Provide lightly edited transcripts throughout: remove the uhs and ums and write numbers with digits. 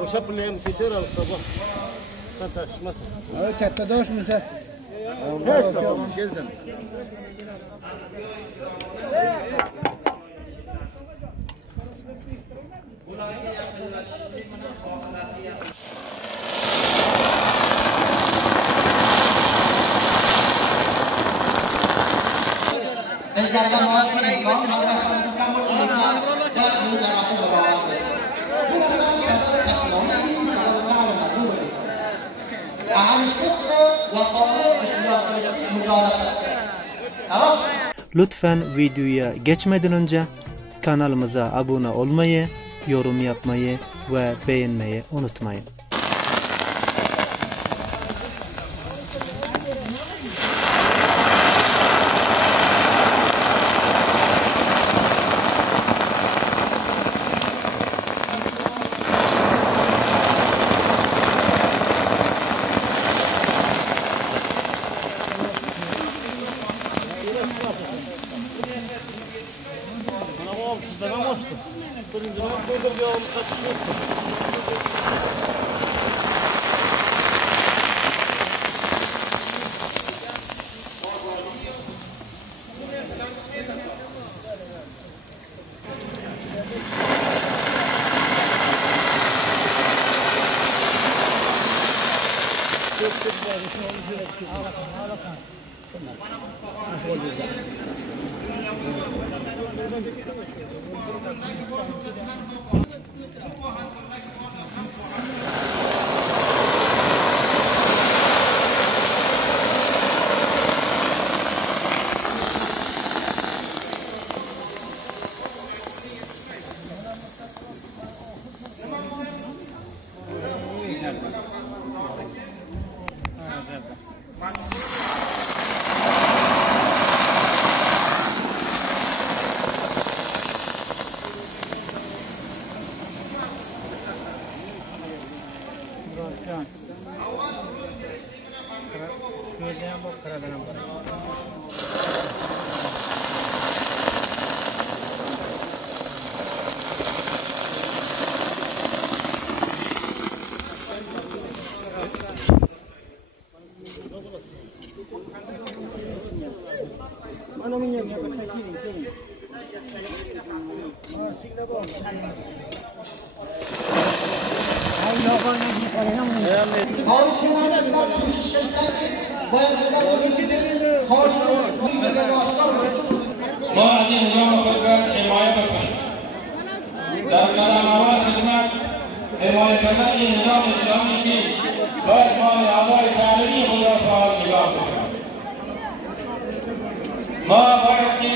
وشبنا كثير الصباح فتش مصر كتداش من تحت جزم Lütfen videoya geçmeden önce kanalımıza abone olmayı, yorum yapmayı ve beğenmeyi unutmayın. ما از این نظام خدمت حمایت کنیم. در قدم اول خدمت حمایت کردن این نظام اسلامی که باید ما اعضای تعلیمی خود را فعال نگاه کنیم. ما باید که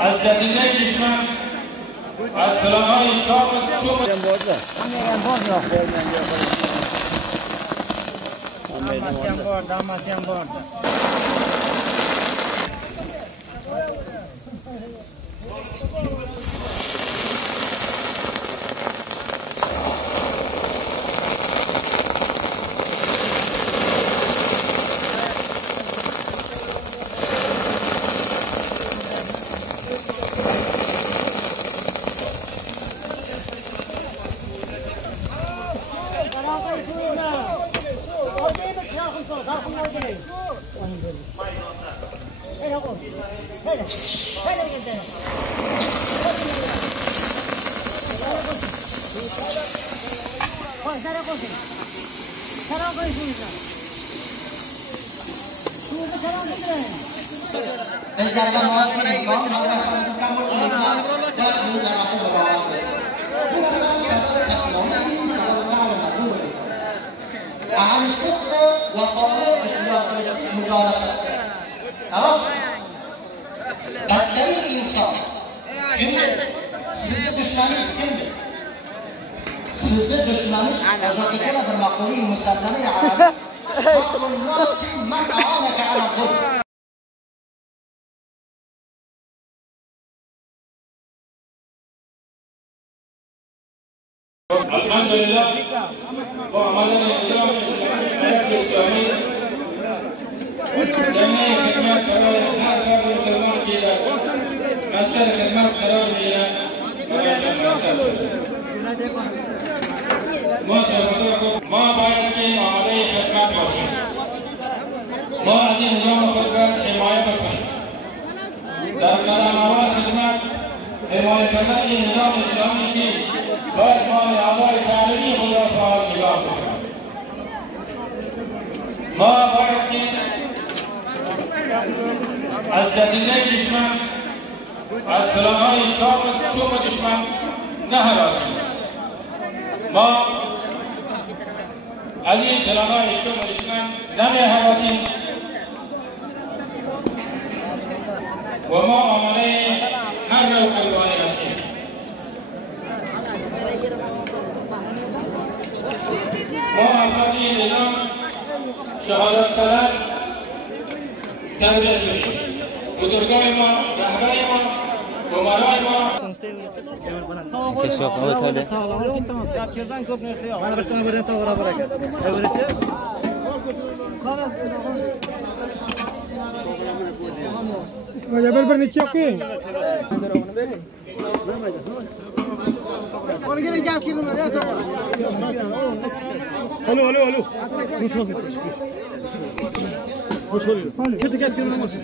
از دسیسه دشمن از پلان‌های اسلام Biz در نماز می‌ریم که نماز کم بود ایمان باید بود در وقت بابات بود در اسلام نبی صلی الله علیه و آله اهم صدق و قانون مجالسه تمام بدترین انسان kimdir? Sizde düşmanınız kimdir? Sizde düşmanınız وقتی که در مقوله مسلمه عربی حق الناس من أعانك على الضر الحمد لله وعملنا النظام الإسلامي جميع خدمات قرار هر فرد مسلمان كده مؤسسة خدمات قرار بينا ما باید که معامله خدمت باشیم. ما از این نظام خدمت حمایت کنیم. در قدم اول خدمت حمایت کردن این نظام اسلامی چیست؟ باید ما اعضای تعلیمی خود را فعال نگاه کنیم. ما باید که از دسیسه دشمن از پلان‌های شوم دشمن نهراسیم. ما از این پلان‌های شوم دشمن نمی‌هراسیم و ما آماده هر نوع قربانی هستیم. ما افراد این نظام شهادت طلب تربیت شدیم. بزرگای ما، رهبر ما، کمرای ما Keşok öyle. Yapkirdan ko'p narsa yo'q. Mana bir tona birdan to'g'ri bor ekan. O'g'richi. Mana bir necha yo'q-ku. Qo'liga gap kelmadi, to'g'ri. Alo. Kuch hozir. Kuch oluyor. Kötü gap kelmadi.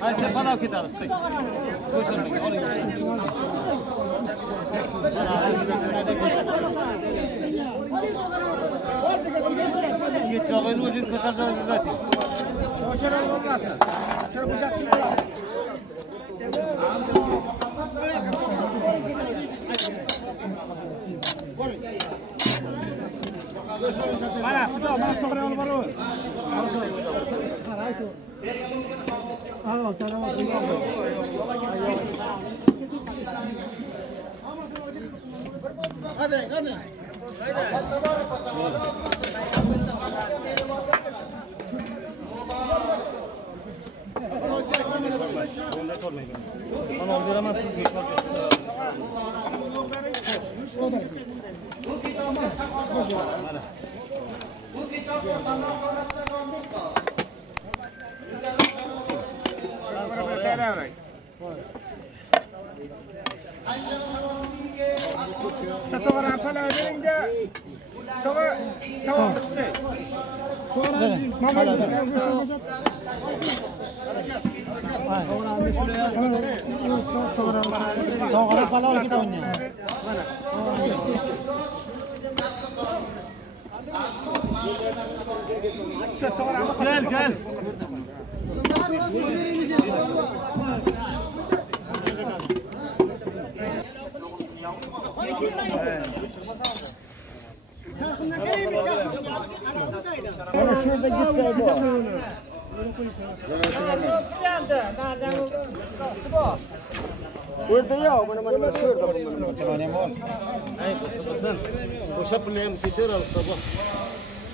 Hadi sen bana okuyt al. Koşun. Geç çağırın özün kotaracağız zaten. Boşaran olmasın. Şöyle boşak gibi olmasın. Mana, mana to'g'ri olib boraver. Hadi. Bana olduramazsınız bir şey. Bu kitap vatandaşlar arasında kaldık da. Satu orang pala verin de tava tutay. Mama Tog'ora pala olib qo'ygan. Gel. Bana şurada gitti bu. Burada ya, bana şurada bunlar. Ay, basın. Boşa pullayım, gidiyor sabah.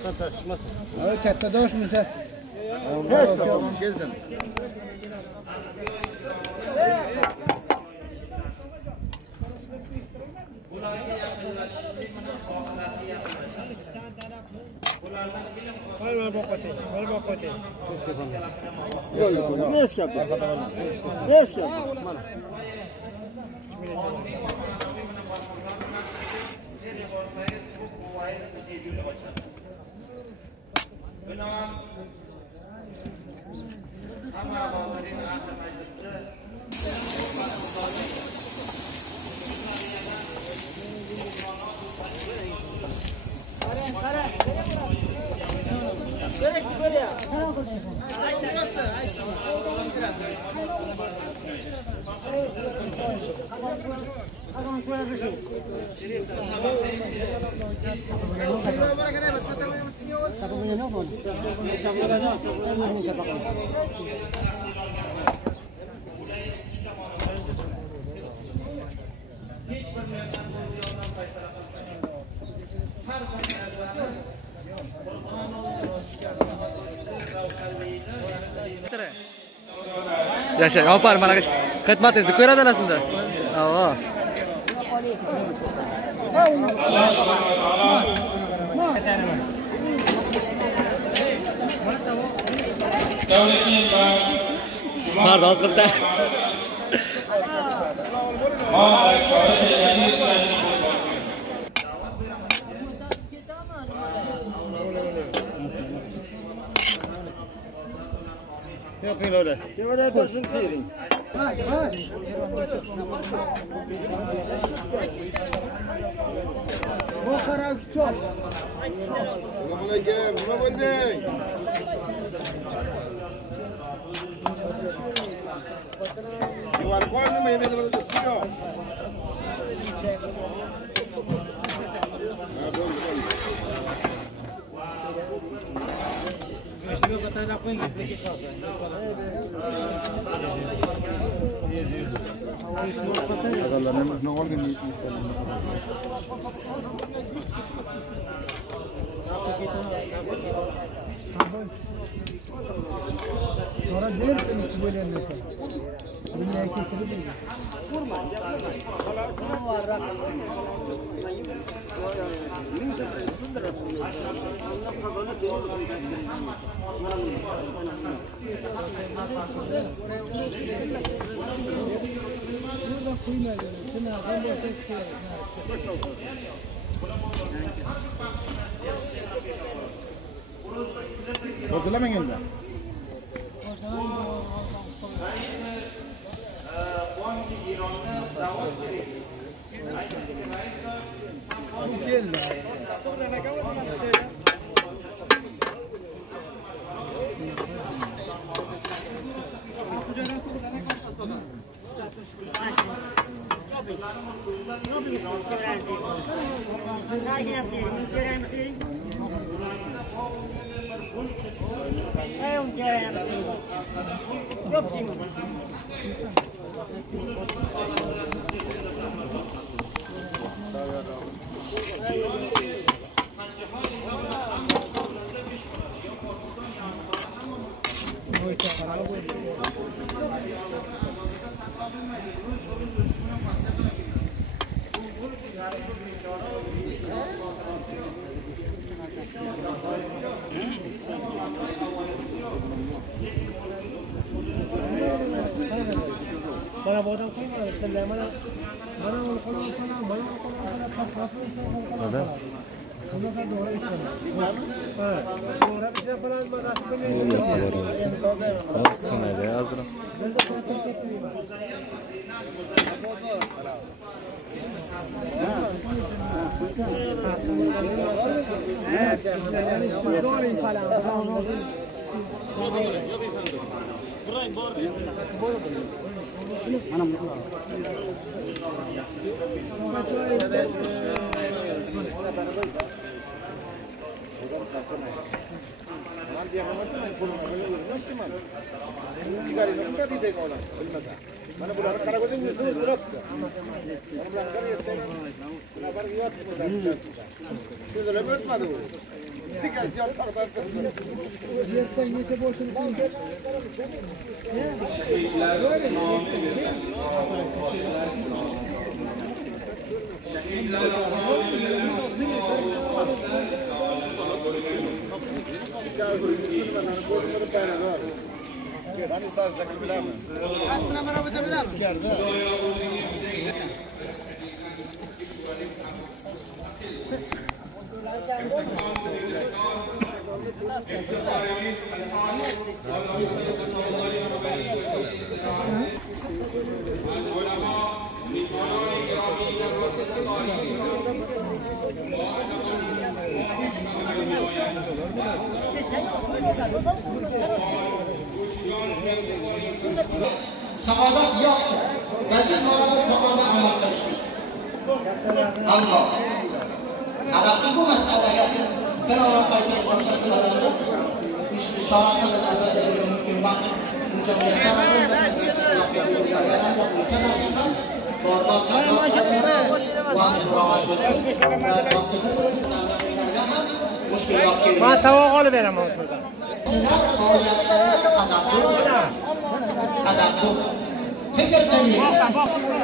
Sen taşmasın. Ay, katta doşmuşsa. Gelsin. Mal bakote. Beş kap. Mana. Yaşa, yapar mana xizmatingizni ko'radilar sizda. Avo. Pardoz qildi. Yapın öyle. Öyle dursun seyrin. Bu karar çok. Buna gel, buna gel. Yuvar koydum mu yemeğini böyle tutuyor. Sonra bir tane böyle mesela. Dünya keçili değil. Vurma, Hatırlamayın da. Bana bu adam koyma, sen bana onu koyma, bana Sonra da doğru işlem. Evet. Doğru bir şey falan mı? Nerede hazır? Ben de kontrol etmeyeyim. Yani şu doğru falan. Mana bular qarago'dan yurdi, uradi. Mana bular qarayapti. Bular bir yotibdi. Sizlar o'tmadi u. Sigar jot taqdirda. Yerdan necha bo'lsin? Ben istasyonda bilemem. Buna bana bilemem. Geldi. Saodat yo'q. Balki mana saodat amal qilish. Ammo hadafli bu masalaga bir olam qaysi qo'shimchalarni ishora qilib mumkin vaqt Ma tavoq olib beraman o'shada. Fikr qiling.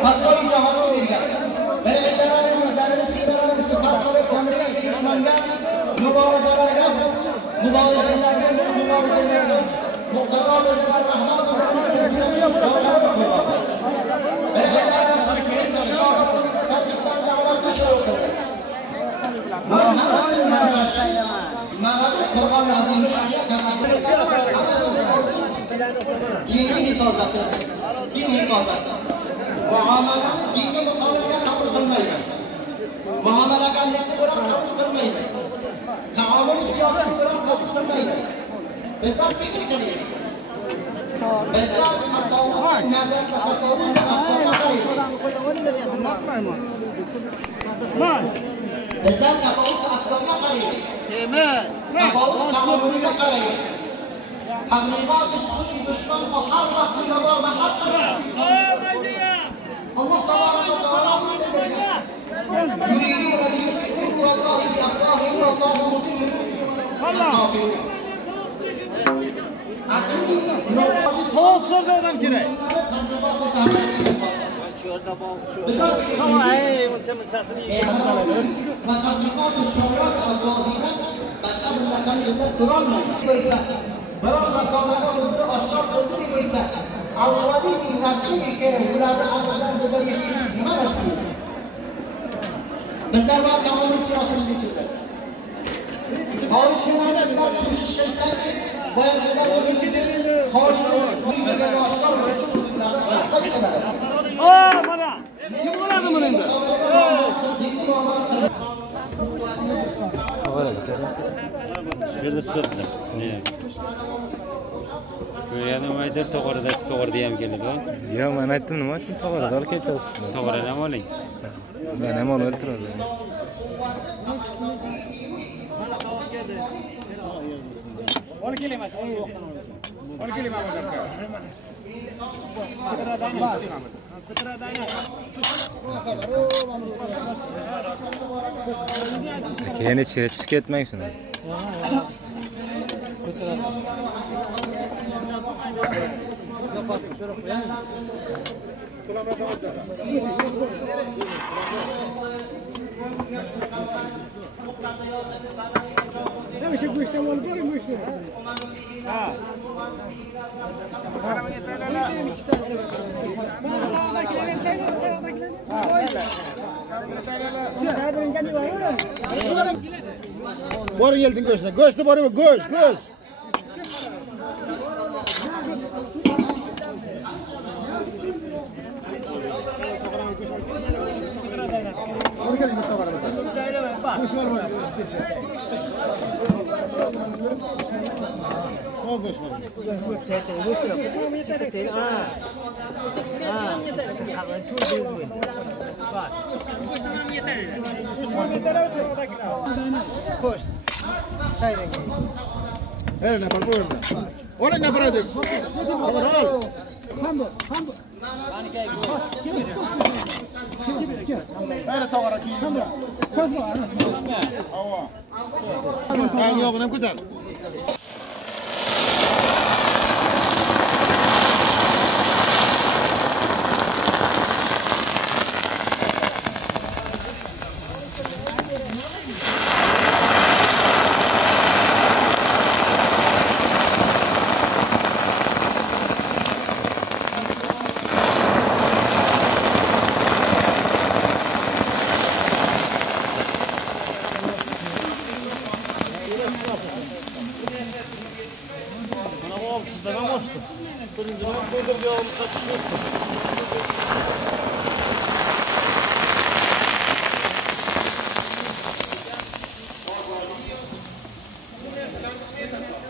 Fatvoyi jahon bergan. Bereketlarimiz, sizlarimiz, sizlarimiz farqli ko'mirgan dushmanga muborazalarga, muborazalarga muqarrar bo'lgan rahmat din hifozati. Muomalani dinga muqobilga qabul qilmaydi. Muomalagarlikni bilan qabul qilmaydi. Taomul siyosati bilan qabul qilmaydi. Bizlar fikr qilaylik. Bizlar tafovut nazar va tafovut bizlar tafovut afkorga qaraylik. Tafovut taomulga qaraylik. Haqiqat usul dushman va har vaqt nabor va haqqi. Allah tabaraka ve teala yuridun an yutfi'u Allaha bi afwahihim wallahu mutimmu Soğuk sordu adam kerak. Tamam, mınçasını yiyeyim. Biroq masofaga o'zini oshkor qildi deb o'ysa, avvaliy nafsiga kerak, ularni azaldan juda eshitish nima narsa? Bizlar va taomul siyosatimizni tuzasiz. Xorijliklardan turmush qilsak, boya bizlar o'zimizni xorijliklarga oshkor qilish uchun qaysilar? Mana. Kim bo'ladi buni endi? Şurada sırtlı. Ne? Köyada maydır toğırda ham keladi. Yo'q, men aytdim nima uchun to'g'ri olib ketyapsiz? To'g'ridan ham oling. Men ham olib o'tiraman. Olib kelaman. Olib kelaman aka. Keyin ichga chiqib ketmang shuni. Nima go'shtdan olib boring go'shtni. Ha. Boring yeldin go'shtni. Go'shtni boring, go'sht. Ne yapalım burada? Olay ne yapalım? Ol. Hayır tavara ki. Hava. Ben yok ne kadar? Gracias.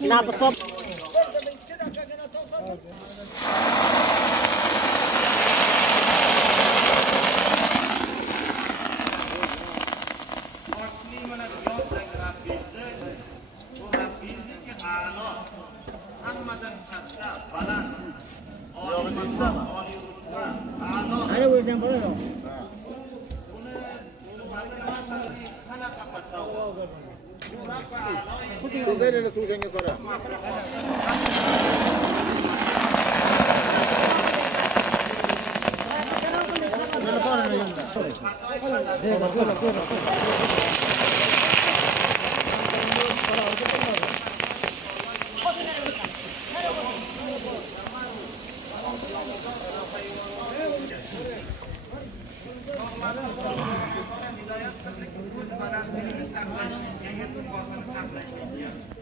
لا بالضبط أنا وين برا Kuzeyli'yle Tuğçen'e sonra. baland dilini saqlash, yangi libosini saqlash